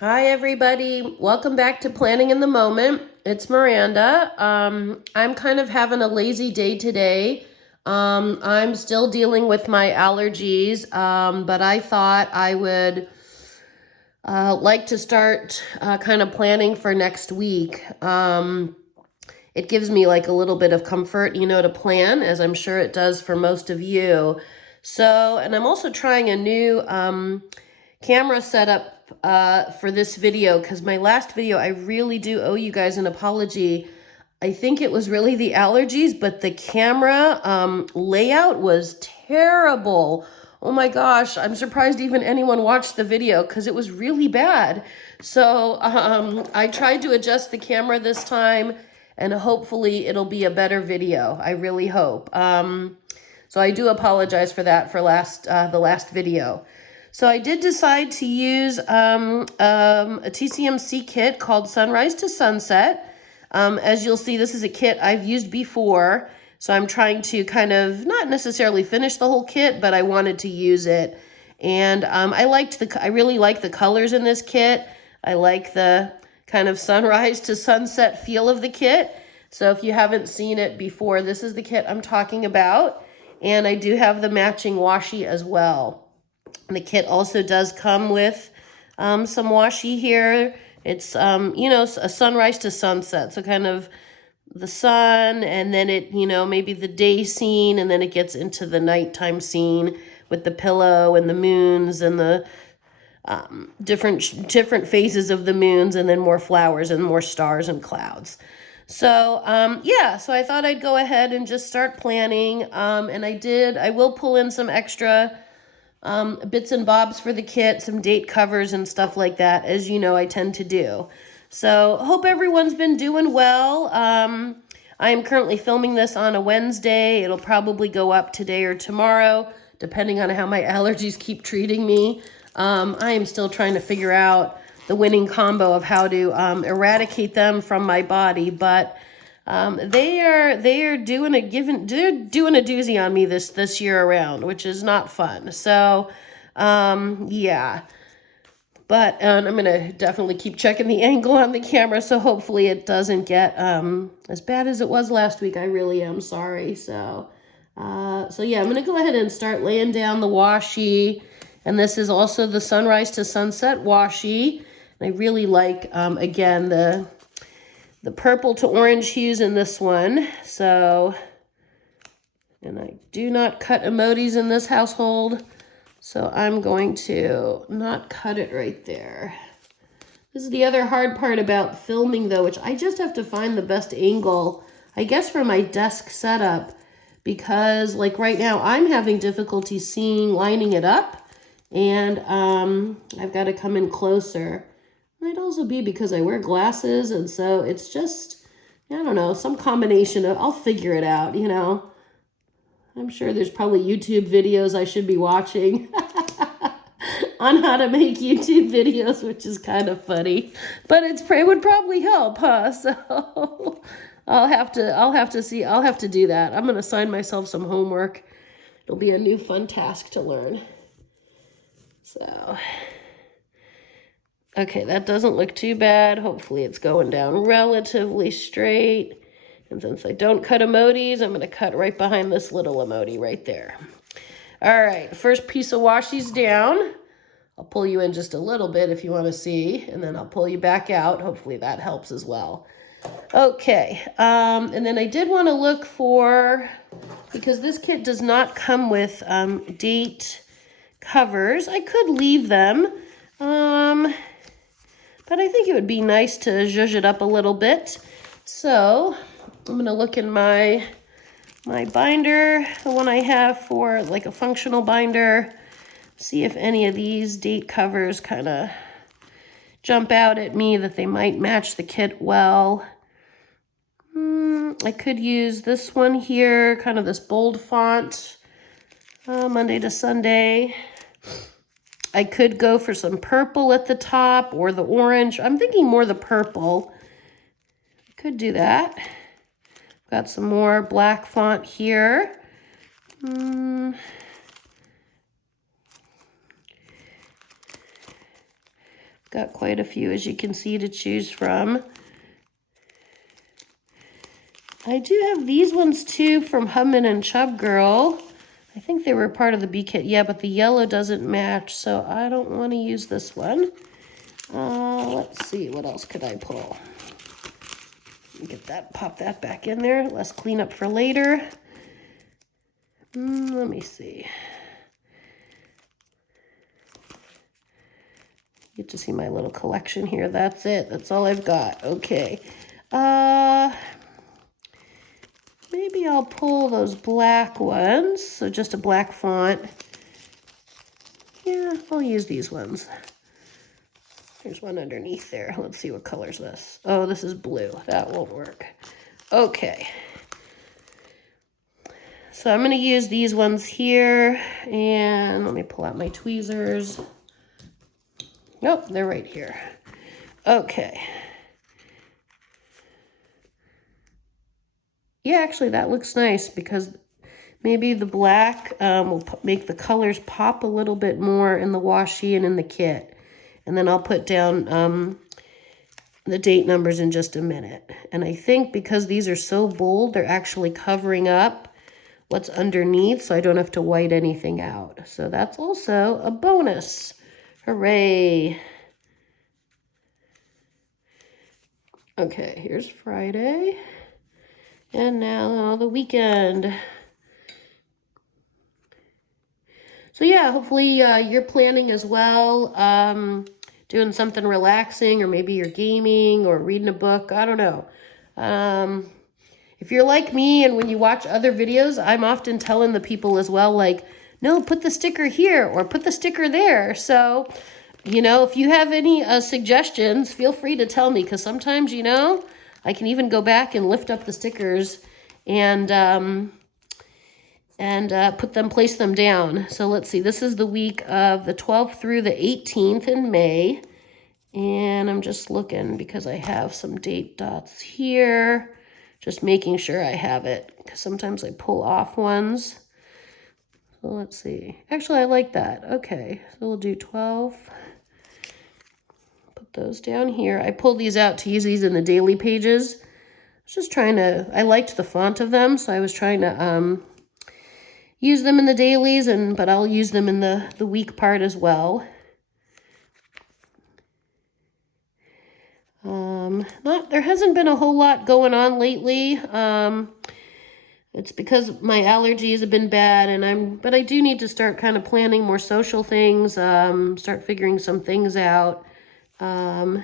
Hi, everybody. Welcome back to Planning in the Moment. It's Miranda. I'm kind of having a lazy day today. I'm still dealing with my allergies, but I thought I would like to start kind of planning for next week. It gives me like a little bit of comfort, to plan, as I'm sure it does for most of you. So, and I'm also trying a new camera setup for this video, because my last video, I really do owe you guys an apology. I think it was really the allergies, but the camera layout was terrible. Oh my gosh, I'm surprised even anyone watched the video because it was really bad. So I tried to adjust the camera this time, and hopefully it'll be a better video. I really hope. So I do apologize for that for the last video. So I did decide to use a TCMC kit called Sunrise to Sunset. As you'll see, this is a kit I've used before. So I'm trying to kind of not necessarily finish the whole kit, but I wanted to use it. And I really like the colors in this kit. I like the kind of sunrise to sunset feel of the kit. So if you haven't seen it before, this is the kit I'm talking about. And I do have the matching washi as well. The kit also does come with some washi here. It's, a sunrise to sunset. So kind of the sun, and then it, maybe the day scene, and then it gets into the nighttime scene with the pillow and the moons and the different phases of the moons, and then more flowers and more stars and clouds. So, so I thought I'd go ahead and just start planning. And I will pull in some extra bits and bobs for the kit, some date covers and stuff like that, as you know I tend to do. So hope everyone's been doing well. I am currently filming this on a Wednesday. It'll probably go up today or tomorrow, depending on how my allergies keep treating me. I am still trying to figure out the winning combo of how to eradicate them from my body, but they're doing a doozy on me this year around, which is not fun. So, yeah. But I'm gonna definitely keep checking the angle on the camera, so hopefully it doesn't get as bad as it was last week. I really am sorry. So, yeah, I'm gonna go ahead and start laying down the washi, and this is also the sunrise to sunset washi. And I really like again the purple to orange hues in this one. So, and I do not cut emojis in this household, so I'm going to not cut it right there. This is the other hard part about filming, though, which I just have to find the best angle, I guess, for my desk setup, because like right now I'm having difficulty lining it up, and I've got to come in closer. Might also be because I wear glasses, and so it's just, I don't know, some combination of, I'll figure it out, I'm sure there's probably YouTube videos I should be watching on how to make YouTube videos, which is kind of funny, but it would probably help, huh? So I'll have to do that. I'm going to assign myself some homework. It'll be a new fun task to learn. So, okay, that doesn't look too bad. Hopefully it's going down relatively straight. And since I don't cut emojis, I'm going to cut right behind this little emoji right there. All right, first piece of washi's down. I'll pull you in just a little bit if you want to see, and then I'll pull you back out. Hopefully that helps as well. Okay, and then I did want to look for, because this kit does not come with date covers. I could leave them, but I think it would be nice to zhuzh it up a little bit. So I'm going to look in my binder, the one I have for like a functional binder, see if any of these date covers kind of jump out at me that they might match the kit well. I could use this one here, kind of this bold font, Monday to Sunday. I could go for some purple at the top or the orange. I'm thinking more the purple. I could do that. Got some more black font here. got quite a few, as you can see, to choose from. I do have these ones too from Hummin' and Chub Girl. I think they were part of the B kit. Yeah, but the yellow doesn't match, so I don't want to use this one. Let's see, what else could I pull? Get that, pop that back in there. Less cleanup for later. Let me see. Get to see my little collection here. That's it. That's all I've got. Okay. Maybe I'll pull those black ones. So just a black font. Yeah, I'll use these ones. There's one underneath there. Let's see what color's this. Oh, this is blue. That won't work. Okay. So I'm going to use these ones here. And let me pull out my tweezers. Nope, they're right here. Okay. Yeah, actually, that looks nice because maybe the black will make the colors pop a little bit more in the washi and in the kit. And then I'll put down the date numbers in just a minute. And I think because these are so bold, they're actually covering up what's underneath, so I don't have to white anything out. So that's also a bonus. Hooray. Okay, here's Friday. And now the weekend. So yeah, hopefully you're planning as well, doing something relaxing, or maybe you're gaming or reading a book. I don't know. If you're like me and when you watch other videos, I'm often telling the people as well, like, no, put the sticker here or put the sticker there. So, you know, if you have any suggestions, feel free to tell me, because sometimes, you know, I can even go back and lift up the stickers and place them down. So let's see, this is the week of the 12th through the 18th in May. And I'm just looking because I have some date dots here, just making sure I have it, because sometimes I pull off ones. So let's see. Actually, I like that. Okay, so we'll do 12. Put those down here. I pulled these out to use these in the daily pages. I was just trying to, I liked the font of them, so I was trying to use them in the dailies, but I'll use them in the week part as well. There hasn't been a whole lot going on lately. It's because my allergies have been bad, but I do need to start kind of planning more social things, start figuring some things out. I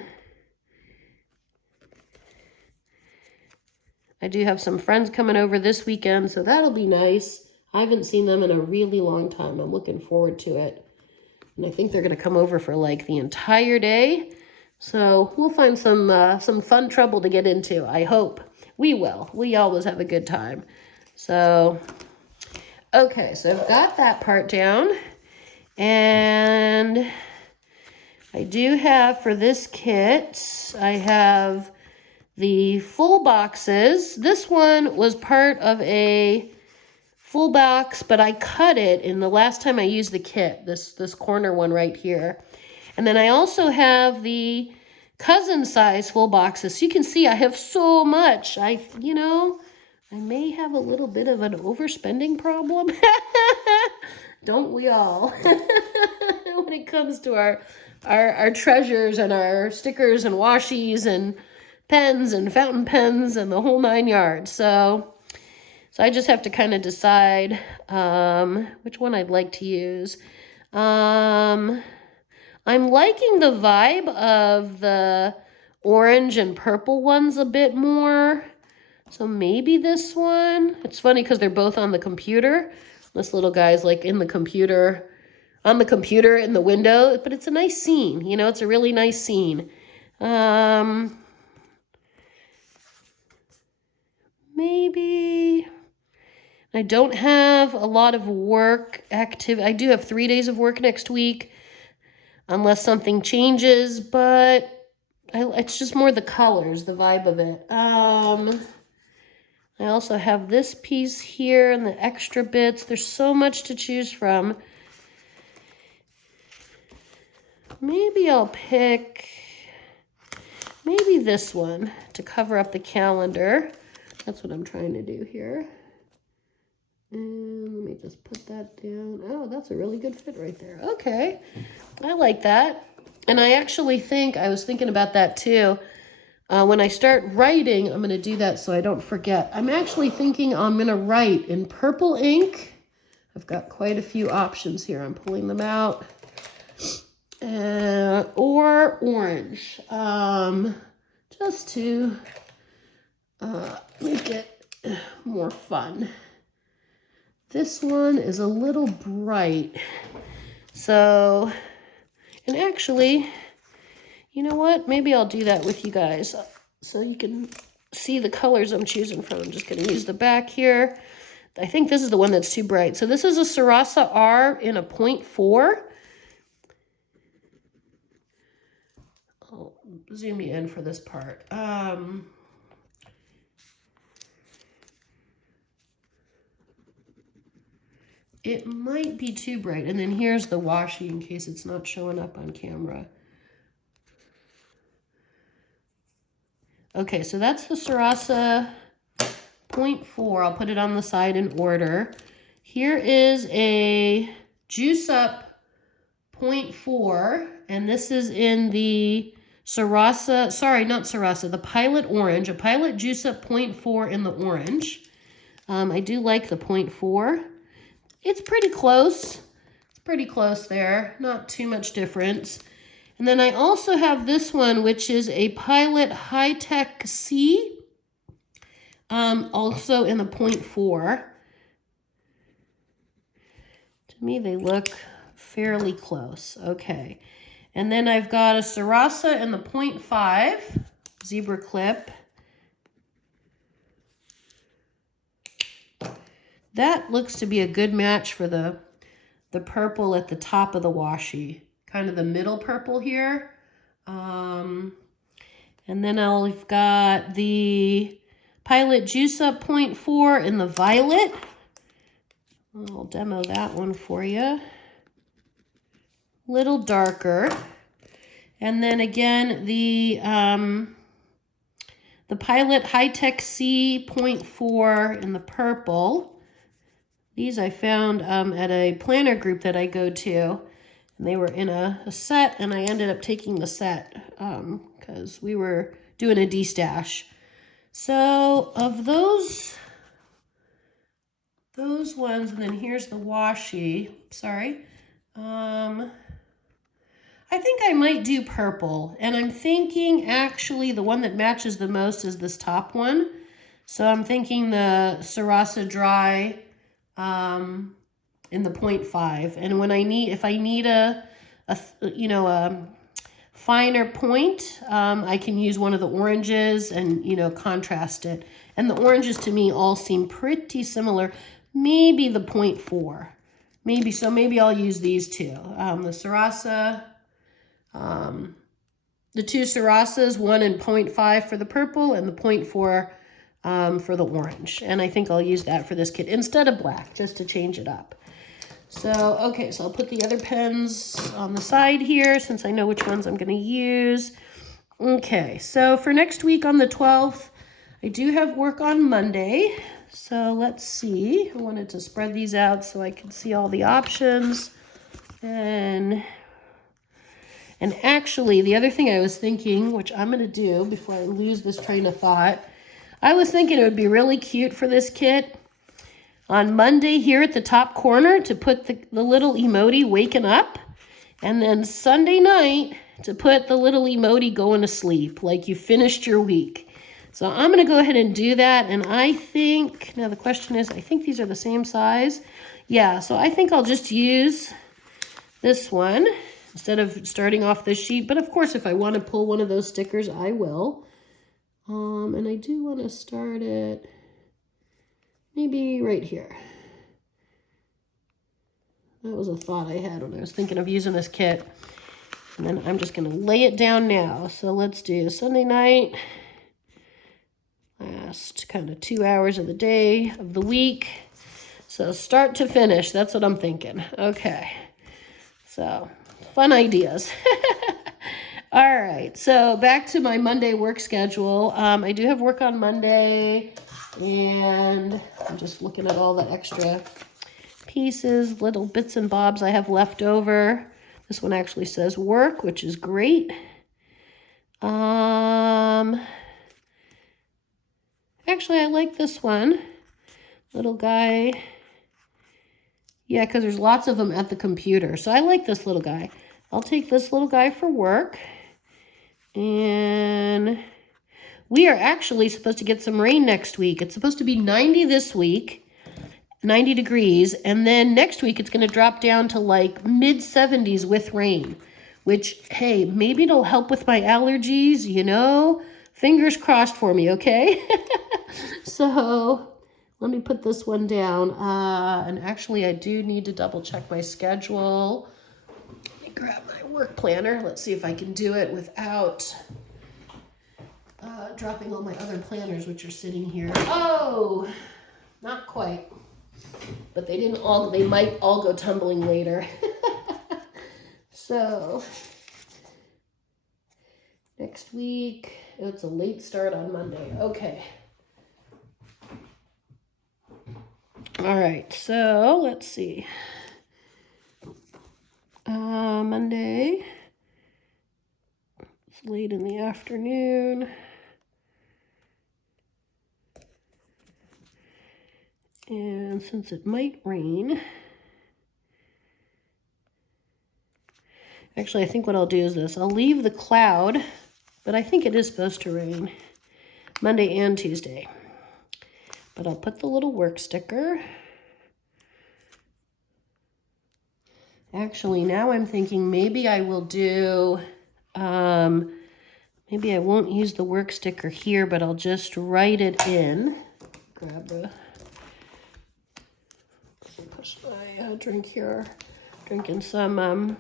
do have some friends coming over this weekend, so that'll be nice. I haven't seen them in a really long time. I'm looking forward to it. And I think they're going to come over for like the entire day. So we'll find some fun trouble to get into. I hope. We will. We always have a good time. So, okay, so I've got that part down. And I do have, for this kit, I have the full boxes. This one was part of a full box, but I cut it in the last time I used the kit, this corner one right here. And then I also have the cousin size full boxes. So you can see I have so much. I may have a little bit of an overspending problem. Don't we all? When it comes to our treasures and our stickers and washies and pens and fountain pens and the whole 9 yards. So I just have to kind of decide which one I'd like to use. I'm liking the vibe of the orange and purple ones a bit more. So maybe this one. It's funny because they're both on the computer. This little guy's like in the computer, on the computer in the window. But it's a nice scene. You know, it's a really nice scene. Maybe. I don't have a lot of work activity. I do have 3 days of work next week, unless something changes, but it's just more the colors, the vibe of it. I also have this piece here and the extra bits. There's so much to choose from. maybe I'll pick maybe this one to cover up the calendar. That's what I'm trying to do here. And let me just put that down. Oh, that's a really good fit right there. Okay, I like that. And I actually think, I was thinking about that too. When I start writing, I'm going to do that so I don't forget. I'm actually thinking I'm going to write in purple ink. I've got quite a few options here. I'm pulling them out. Or orange. Just to make it more fun. This one is a little bright. So, and actually, you know what? Maybe I'll do that with you guys so you can see the colors I'm choosing from. I'm just going to use the back here. I think this is the one that's too bright. So this is a Sarasa R in a 0.4. I'll zoom you in for this part. It might be too bright. And then here's the washi in case it's not showing up on camera. Okay, so that's the Sarasa 0.4. I'll put it on the side in order. Here is a Juice Up 0.4, and this is in the Sarasa, sorry, not Sarasa, the Pilot Orange, a Pilot Juice Up 0.4 in the orange. I do like the 0.4. It's pretty close. It's pretty close there. Not too much difference. And then I also have this one, which is a Pilot High Tech C, also in the 0.4. To me, they look fairly close. Okay. And then I've got a Sarasa in the 0.5 zebra clip. That looks to be a good match for the purple at the top of the washi. Kind of the middle purple here. And then I've got the Pilot Juice Up 0.4 in the violet. I'll demo that one for you. Little darker. And then again, the Pilot High Tech C 0.4 in the purple. These I found at a planner group that I go to. And they were in a set, and I ended up taking the set because we were doing a D-stash. So of those ones, and then here's the washi. Sorry. I think I might do purple, and I'm thinking actually the one that matches the most is this top one. So I'm thinking the Sarasa Dry in the 0.5, and when if I need a finer point, I can use one of the oranges and contrast it. And the oranges to me all seem pretty similar. Maybe the 0.4, maybe I'll use these two. The Sarasa, the two Sarasas, one in 0.5 for the purple and the 0.4 for the orange. And I think I'll use that for this kit instead of black, just to change it up. So, okay, so I'll put the other pens on the side here since I know which ones I'm going to use. Okay, so for next week on the 12th, I do have work on Monday. So let's see. I wanted to spread these out so I could see all the options. And actually, the other thing I was thinking, which I'm going to do before I lose this train of thought, I was thinking it would be really cute for this kit on Monday here at the top corner to put the little emoji waking up, and then Sunday night to put the little emoji going to sleep, like you finished your week. So I'm going to go ahead and do that, and I think, now the question is, I think these are the same size. Yeah, so I think I'll just use this one instead of starting off this sheet, but of course if I want to pull one of those stickers, I will. And I do want to start it maybe right here. That was a thought I had when I was thinking of using this kit. And then I'm just going to lay it down now. So let's do Sunday night. Last kind of 2 hours of the day, of the week. So start to finish, that's what I'm thinking. Okay. So, fun ideas. All right, so back to my Monday work schedule. I do have work on Monday, and I'm just looking at all the extra pieces, little bits and bobs I have left over. This one actually says work, which is great. Actually, I like this one. Little guy. Yeah, because there's lots of them at the computer. So I like this little guy. I'll take this little guy for work. And we are actually supposed to get some rain next week. It's supposed to be 90 this week, 90 degrees. And then next week it's going to drop down to like mid-70s with rain. Which, hey, maybe it'll help with my allergies, you know? Fingers crossed for me, okay? So let me put this one down. And actually, I do need to double check my schedule. Let me grab my work planner. Let's see if I can do it without dropping all my other planners, which are sitting here. Oh, not quite. But they didn't all, they might all go tumbling later. So, next week, it's a late start on Monday. Okay. All right, so let's see. Monday, it's late in the afternoon. And since it might rain, actually, I think what I'll do is this. I'll leave the cloud, but I think it is supposed to rain Monday and Tuesday. But I'll put the little work sticker. Actually, now I'm thinking maybe I will do, maybe I won't use the work sticker here, but I'll just write it in. Grab the, push my drink here. Drinking some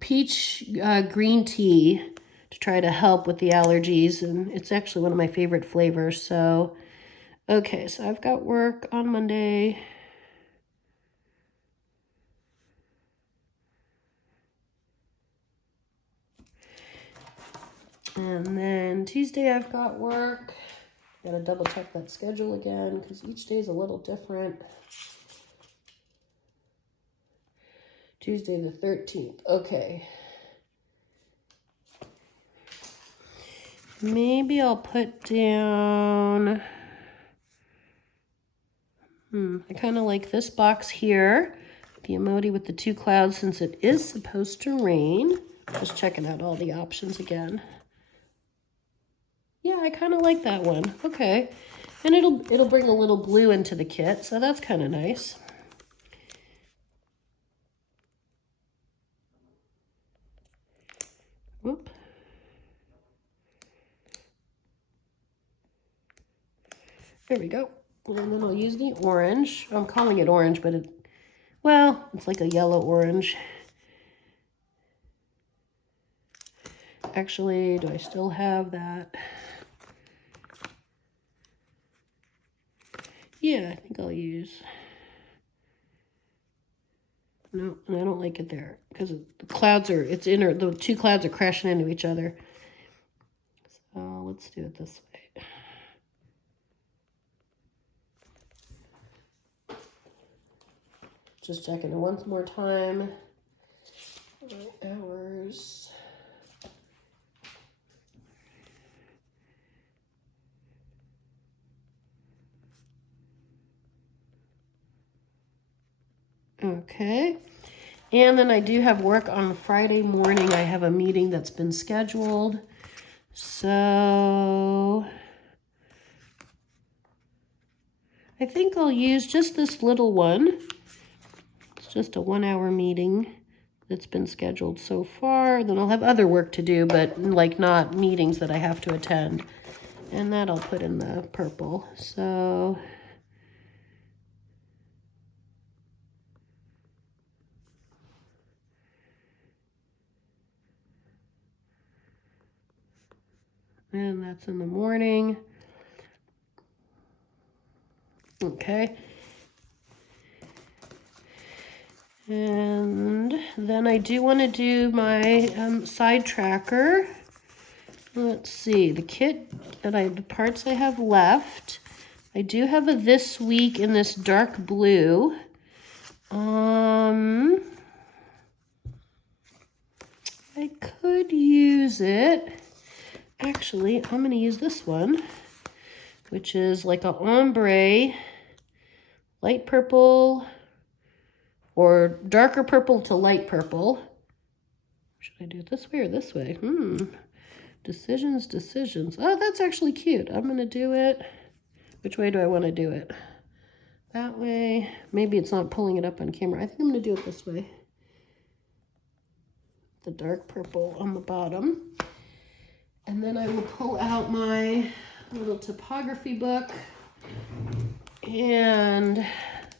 peach green tea to try to help with the allergies, and it's actually one of my favorite flavors. So, okay, so I've got work on Monday. And then Tuesday I've got work. Gotta double check that schedule again because each day is a little different. Tuesday the 13th. Okay. Maybe I'll put down, I kind of like this box here, the emoji with the two clouds since it is supposed to rain. Just checking out all the options again. Yeah, I kind of like that one. Okay. And it'll bring a little blue into the kit, so that's kind of nice. Whoop. There we go. And then I'll use the orange. I'm calling it orange, but it's like a yellow orange. Actually, do I still have that? Yeah, I think I'll use. No, and I don't like it there because the clouds are, the two clouds are crashing into each other. So let's do it this way. Just checking it once more time. Hours. Okay. And then I do have work on Friday morning. I have a meeting that's been scheduled. So I think I'll use just this little one. It's just a 1-hour meeting that's been scheduled so far. Then I'll have other work to do, but like not meetings that I have to attend. And that I'll put in the purple. So and that's in the morning. Okay. And then I do want to do my side tracker. Let's see, the parts I have left. I do have a this week in this dark blue. I could use it. Actually, I'm going to use this one, which is like a ombre, light purple, or darker purple to light purple. Should I do it this way or this way? Decisions. Oh, that's actually cute. I'm going to do it. Which way do I want to do it? That way. Maybe it's not pulling it up on camera. I think I'm going to do it this way. The dark purple on the bottom. And then I will pull out my little topography book and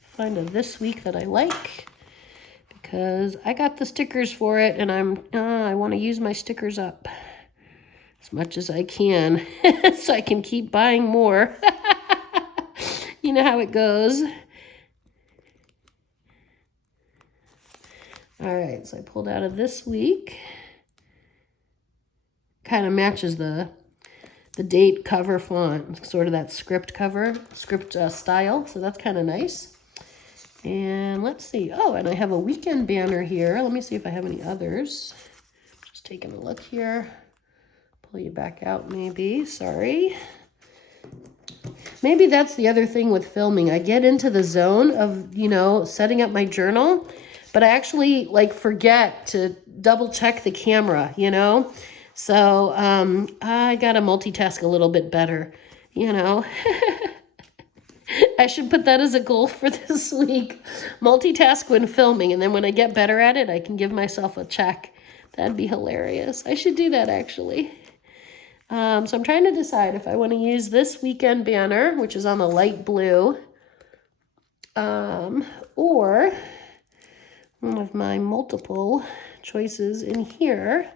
find a this week that I like, because I got the stickers for it, and I want to use my stickers up as much as I can so I can keep buying more. You know how it goes. All right, so I pulled out of this week. Kind of matches the date cover font, sort of that script style. So that's kind of nice. And let's see. Oh, and I have a weekend banner here. Let me see if I have any others. Just taking a look here. Pull you back out maybe. Sorry. Maybe that's the other thing with filming. I get into the zone of, setting up my journal, but I actually forget to double check the camera, So I got to multitask a little bit better, I should put that as a goal for this week. Multitask when filming, and then when I get better at it, I can give myself a check. That'd be hilarious. I should do that, actually. So I'm trying to decide if I want to use this weekend banner, which is on the light blue, or one of my multiple choices in here.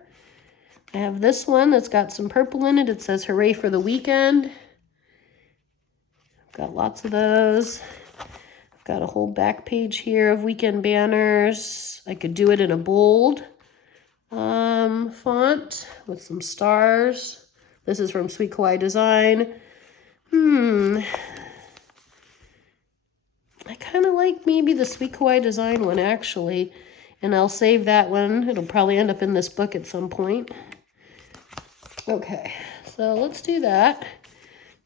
I have this one that's got some purple in it. It says, "Hooray for the weekend." I've got lots of those. I've got a whole back page here of weekend banners. I could do it in a bold font with some stars. This is from Sweet Kawaii Design. I kind of like maybe the Sweet Kawaii Design one, actually. And I'll save that one. It'll probably end up in this book at some point. Okay, so let's do that.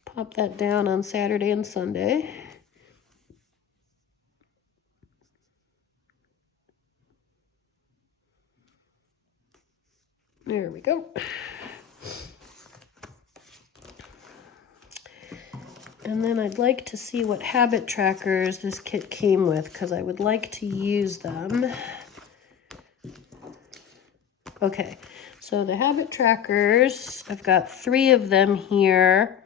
Pop that down on Saturday and Sunday. There we go. And then I'd like to see what habit trackers this kit came with, because I would like to use them. Okay, so the habit trackers, I've got 3 of them here.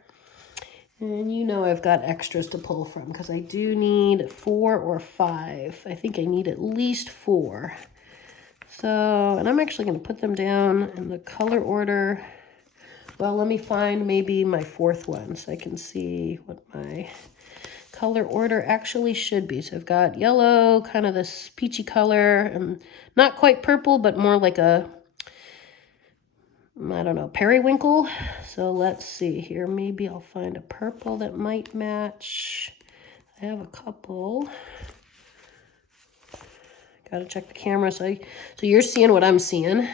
And I've got extras to pull from, because I do need 4 or 5. I think I need at least 4. So, and I'm actually going to put them down in the color order. Well, let me find maybe my 4th one so I can see what my color order actually should be. So I've got yellow, kind of this peachy color, and not quite purple, but more like a, I don't know, periwinkle. So let's see here. Maybe I'll find a purple that might match. I have a couple. Got to check the camera so you're seeing what I'm seeing.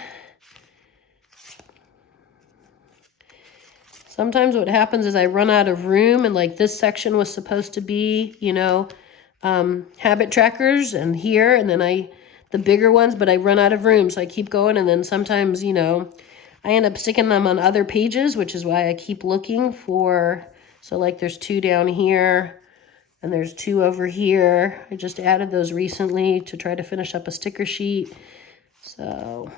Sometimes what happens is I run out of room, and this section was supposed to be, habit trackers and here, and then the bigger ones, but I run out of room. So I keep going, and then sometimes, I end up sticking them on other pages, which is why I keep looking for, so there's 2 down here, and there's 2 over here. I just added those recently to try to finish up a sticker sheet. So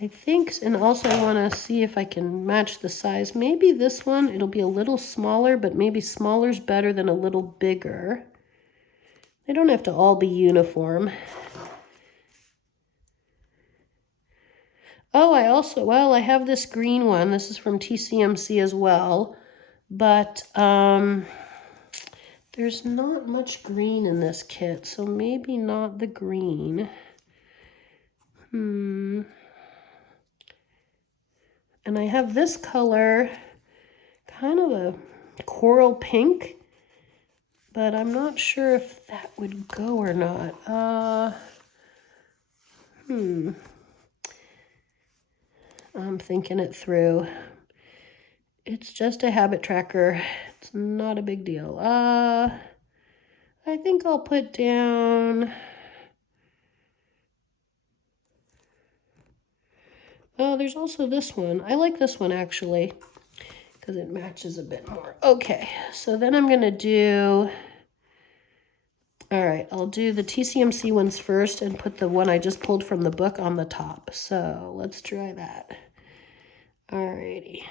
I think, and also I want to see if I can match the size. Maybe this one, it'll be a little smaller, but maybe smaller's better than a little bigger. They don't have to all be uniform. Oh, I have this green one. This is from TCMC as well. But there's There's not much green in this kit, so maybe not the green. And I have this color, kind of a coral pink, but I'm not sure if that would go or not. I'm thinking it through. It's just a habit tracker. It's not a big deal. I think I'll put down... Oh, there's also this one. I like this one, actually, because it matches a bit more. Okay, so then I'm going to do... All right, I'll do the TCMC ones first and put the one I just pulled from the book on the top. So let's try that. Alrighty.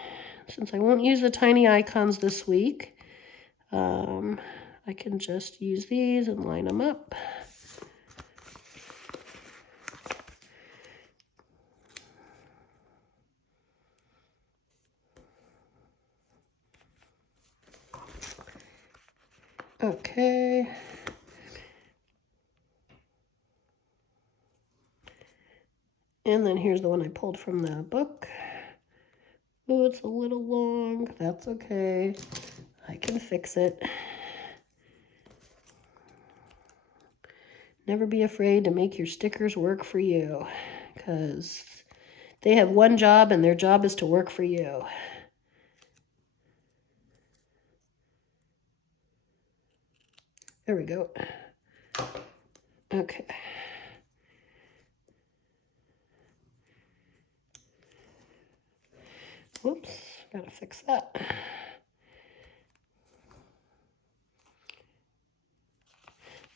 Since I won't use the tiny icons this week, I can just use these and line them up. Okay. And then here's the one I pulled from the book. Oh, it's a little long. That's okay. I can fix it. Never be afraid to make your stickers work for you, because they have one job and their job is to work for you. There we go. Okay. Whoops, gotta fix that.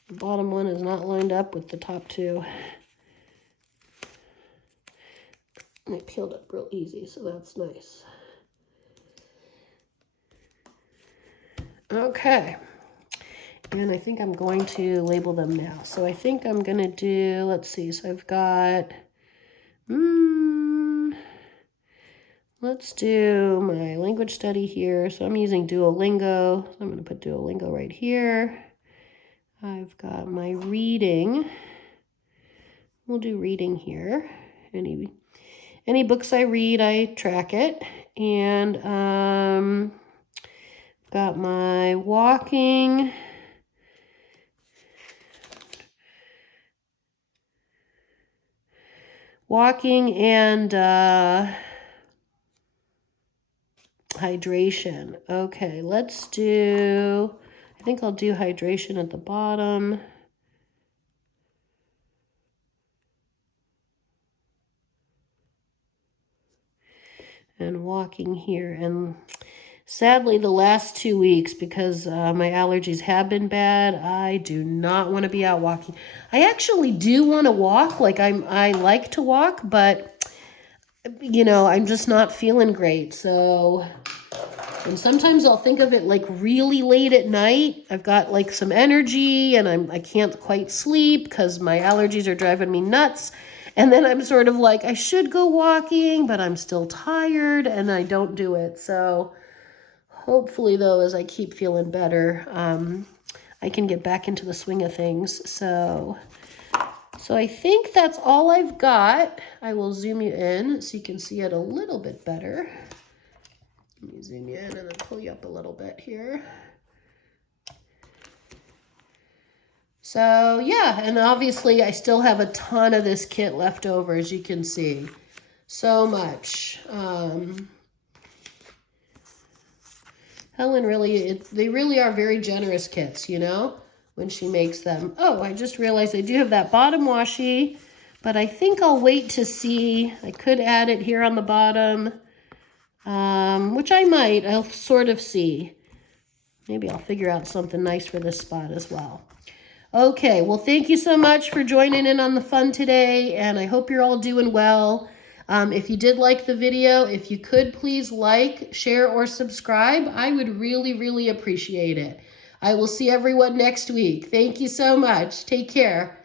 The bottom one is not lined up with the top two. And it peeled up real easy, so that's nice. Okay. And I think I'm going to label them now. So I think I'm gonna do, let's see, so I've got, let's do my language study here. So I'm using Duolingo. So I'm going to put Duolingo right here. I've got my reading. We'll do reading here. Any books I read, I track it. And got my walking. And hydration. Okay, let's do, I think I'll do hydration at the bottom. And walking here. And sadly, the last 2 weeks, because my allergies have been bad, I do not want to be out walking. I actually do want to walk, like I like to walk, but you know, I'm just not feeling great. So, and sometimes I'll think of it like really late at night. I've got like some energy and I can't quite sleep because my allergies are driving me nuts. And then I'm sort of like, I should go walking, but I'm still tired and I don't do it. So hopefully though, as I keep feeling better, I can get back into the swing of things. So I think that's all I've got. I will zoom you in so you can see it a little bit better. Let me zoom you in and then pull you up a little bit here. So yeah, and obviously I still have a ton of this kit left over, as you can see. So much. Helen really, they really are very generous kits, you know, when she makes them. Oh, I just realized I do have that bottom washi, but I think I'll wait to see. I could add it here on the bottom, which I might. I'll sort of see. Maybe I'll figure out something nice for this spot as well. Okay, well, thank you so much for joining in on the fun today, and I hope you're all doing well. If you did like the video, if you could please like, share, or subscribe, I would really, really appreciate it. I will see everyone next week. Thank you so much. Take care.